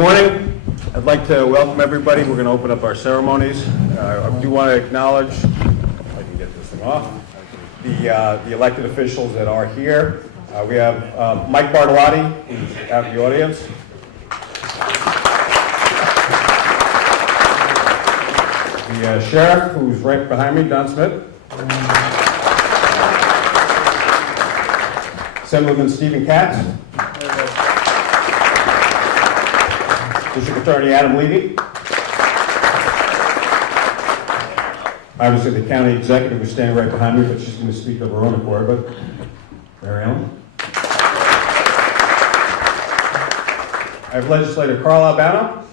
morning. I'd like to welcome everybody. We're going to open up our ceremonies. I do want to acknowledge, if I can get this thing off, the elected officials that are here. We have Mike Bartolotti, who's out in the audience. The sheriff, who's right behind me, Don Smith. Assemblyman Stephen Katz. District Attorney Adam Levy. Obviously, the county executive is standing right behind me, but she's going to speak of her own accord. But Mary Ellen. I have Legislator Carl Albano,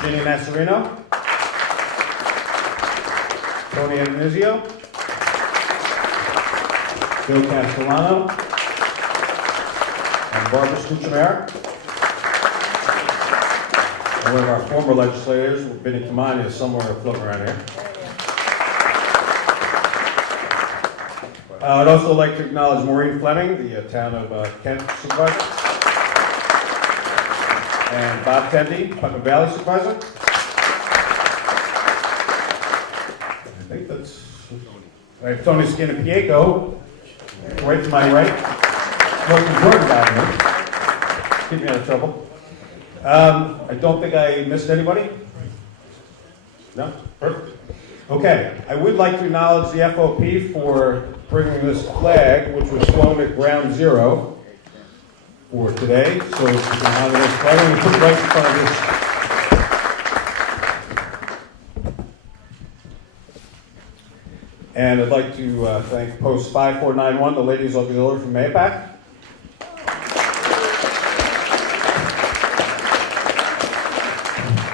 Virginia Nassarino, Tony Antonizio, Bill Castellano, and Barbara Stuchamara. And one of our former legislators, Vinnie Tamani, is somewhere floating around here. I'd also like to acknowledge Maureen Fleming, the town of Kent supervisor, and Bob Tendy, Putnam Valley supervisor. I think that's... I have Tony Scannapieco, right to my right. Most important guy here. Keep me out of trouble. I don't think I missed anybody. No? Perfect. Okay. I would like to acknowledge the FOP for bringing this flag, which was flown at Ground Zero for today. So we can honor this flag. I'm going to put it right in front of this. And I'd like to thank Post 5491, the Ladies Auxiliary from MAPAC.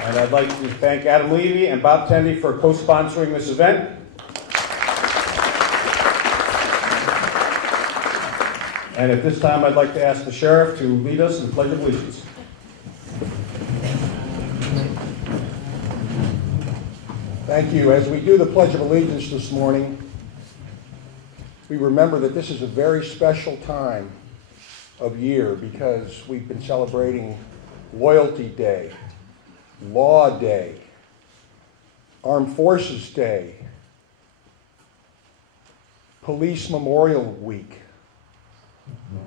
And I'd like to thank Adam Levy and Bob Tendy for co-sponsoring this event. And at this time, I'd like to ask the sheriff to lead us in the Pledge of Allegiance. Thank you. As we do the Pledge of Allegiance this morning, we remember that this is a very special time of year because we've been celebrating Loyalty Day, Law Day, Armed Forces Day, Police Memorial Week,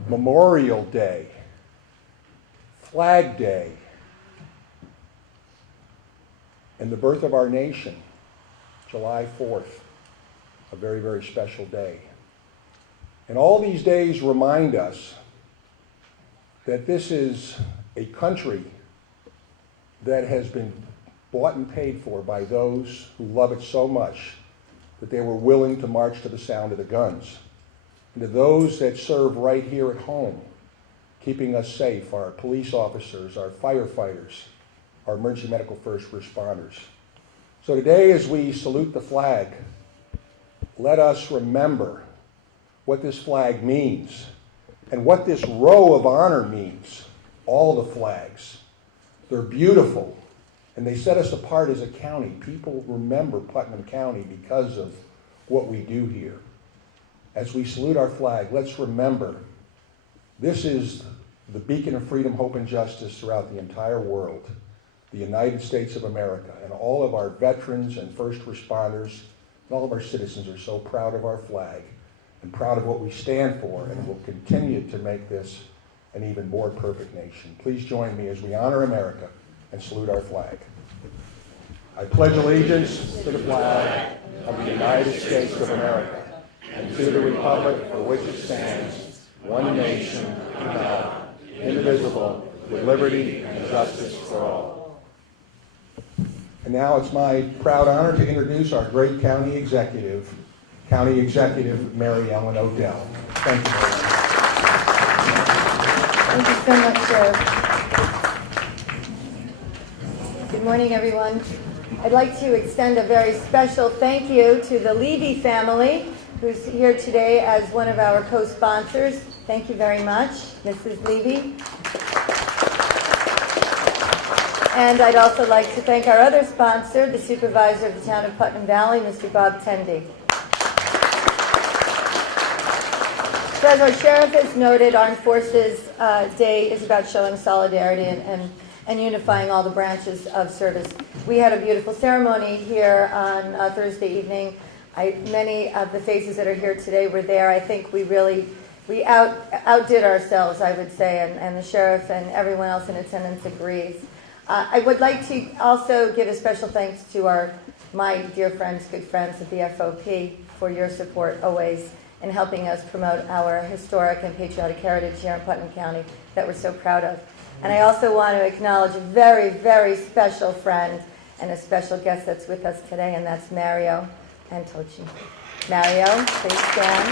Memorial Day, Flag Day, and the birth of our nation, July 4th, a very, very special day. And all these days remind us that this is a country that has been bought and paid for by those who love it so much that they were willing to march to the sound of the guns. And to those that serve right here at home, keeping us safe, our police officers, our firefighters, our emergency medical first responders. So today, as we salute the flag, let us remember what this flag means and what this row of honor means. All the flags. They're beautiful, and they set us apart as a county. People remember Putnam County because of what we do here. As we salute our flag, let's remember this is the beacon of freedom, hope, and justice throughout the entire world, the United States of America. And all of our veterans and first responders and all of our citizens are so proud of our flag and proud of what we stand for, and will continue to make this an even more perfect nation. Please join me as we honor America and salute our flag. I pledge allegiance to the flag of the United States of America and to the republic for which it stands, one nation, under God, indivisible, with liberty and justice for all. And now it's my proud honor to introduce our great County Executive Mary Ellen Odell. Thank you very much. Thank you so much, Sheriff. Good morning, everyone. I'd like to extend a very special thank you to the Levy family, who's here today as one of our co-sponsors. Thank you very much, Mrs. Levy. And I'd also like to thank our other sponsor, the supervisor of the town of Putnam Valley, Mr. Bob Tendy. So as our sheriff has noted, Armed Forces Day is about showing solidarity and unifying all the branches of service. We had a beautiful ceremony here on Thursday evening. Many of the faces that are here today were there. I think we outdid ourselves, I would say, and the sheriff and everyone else in attendance agrees. I would like to also give a special thanks to my dear friends, good friends at the FOP for your support always in helping us promote our historic and patriotic heritage here in Putnam County that we're so proud of. And I also want to acknowledge a very, very special friend and a special guest that's with us today, and that's Mario Antoci. Mario, please stand.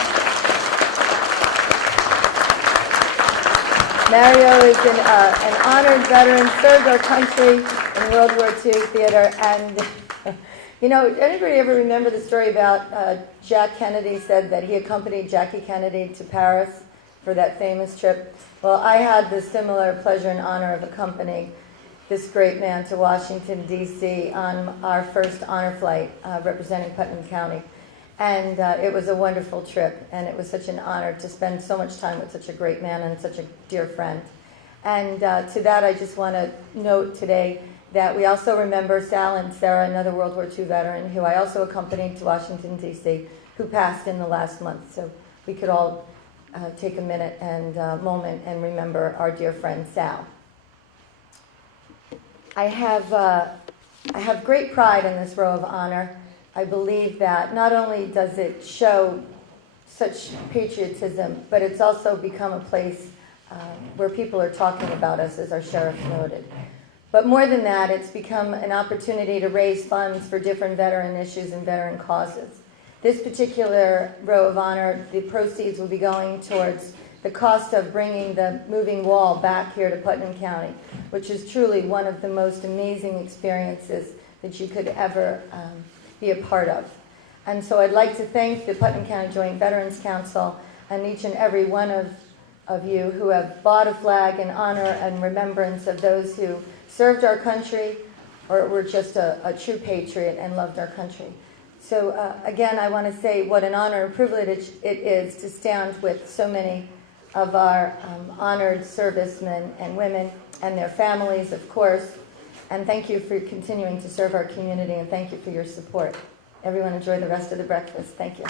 Mario is an honored veteran, served our country in World War II theater, and you know, anybody ever remember the story about Jack Kennedy said that he accompanied Jackie Kennedy to Paris for that famous trip? Well, I had the similar pleasure and honor of accompanying this great man to Washington, D.C. on our first honor flight representing Putnam County. And it was a wonderful trip, and it was such an honor to spend so much time with such a great man and such a dear friend. And to that, I just want to note today that we also remember Sal and Sarah, another World War II veteran, who I also accompanied to Washington, D.C., who passed in the last month. So we could all take a minute and moment and remember our dear friend Sal. I have great pride in this row of honor. I believe that not only does it show such patriotism, but it's also become a place where people are talking about us, as our sheriff noted. But more than that, it's become an opportunity to raise funds for different veteran issues and veteran causes. This particular row of honor, the proceeds will be going towards the cost of bringing the moving wall back here to Putnam County, which is truly one of the most amazing experiences that you could ever be a part of. And so I'd like to thank the Putnam County Joint Veterans Council and each and every one of you who have bought a flag in honor and remembrance of those who served our country or were just a true patriot and loved our country. So again, I want to say what an honor and privilege it is to stand with so many of our honored servicemen and women and their families, of course. And thank you for continuing to serve our community, and thank you for your support. Everyone enjoy the rest of the breakfast. Thank you.